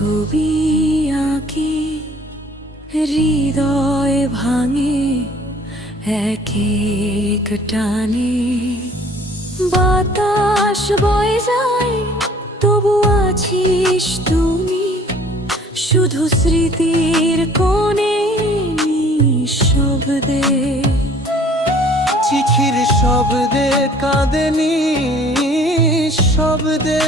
ছবি আঁকে হৃদয় ভাঙে এক এক টানে। বাতাস বয়ে যায় তবু আছিস তুমি, শুধু স্মৃতির কোণে নিঃশব্দে। চিঠির শব্দে কাঁদেনি শব্দে,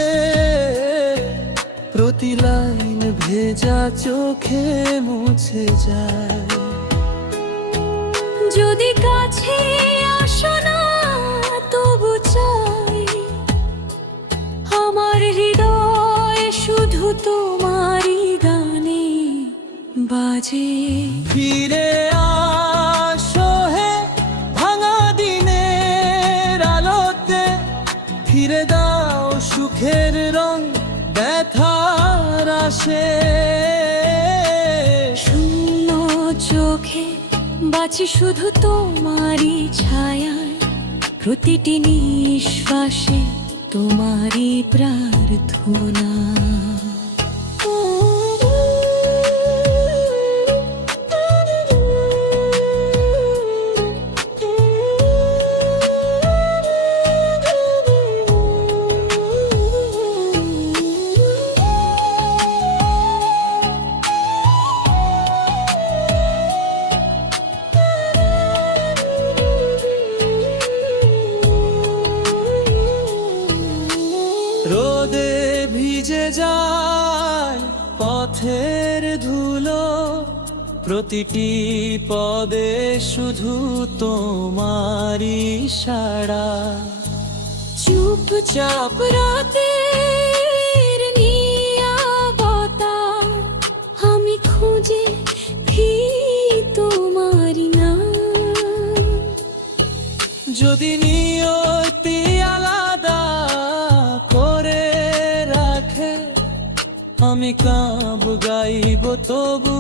প্রতি লাইন ভেজা চোখে মুছে যায়। যদি কাছে আসো না তবু চাই, আমার হৃদয় শুধু তোমারই গানে বাজে। ফিরে আসো হে ভাঙা দিনের আলোতে, ফিরে দাও সুখের রং ব্যথার আসে। শূন্য চোখে বাঁচি শুধু তোমারই ছায়ায়, প্রতিটি নিঃশ্বাসে তোমারই প্রার্থনা। রোদে ভিজে যায় পথের ধুলো, প্রতিটি পদে শুধু তোমারই ইশারা। চুপচাপ রাতের নীরবতা, আমি খুঁজে ফিরি তোমারই নাম। যদি নিয়তি আলাদা করে রাখে, আমি কাব গাইব তবু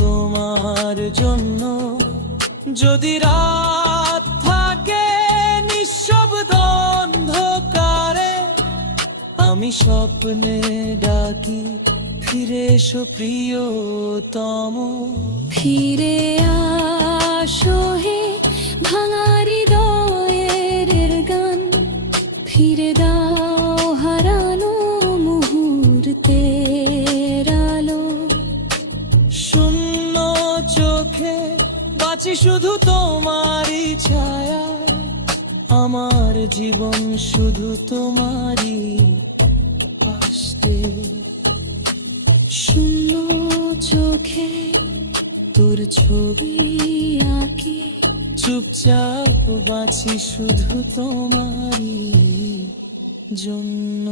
তোমার জন্য। যদি রাত থাকে নিঃশব্দ অন্ধকারে, আমি স্বপ্নে ডাকি ফিরে এসো প্রিয়তম। ফিরে আসো হে ভাঙা হৃদয়ের গান, ফিরে দাও হারানো মুহূর্তের আলো। শূন্য চোখে বাঁচি শুধু তোমারই ছায়া, আমার জীবন শুধু তোমারই পাশে। শূন্য চোখে তোর ছবি আঁকি, চুপচাপ বাঁচি শুধু তোমারই জন্য।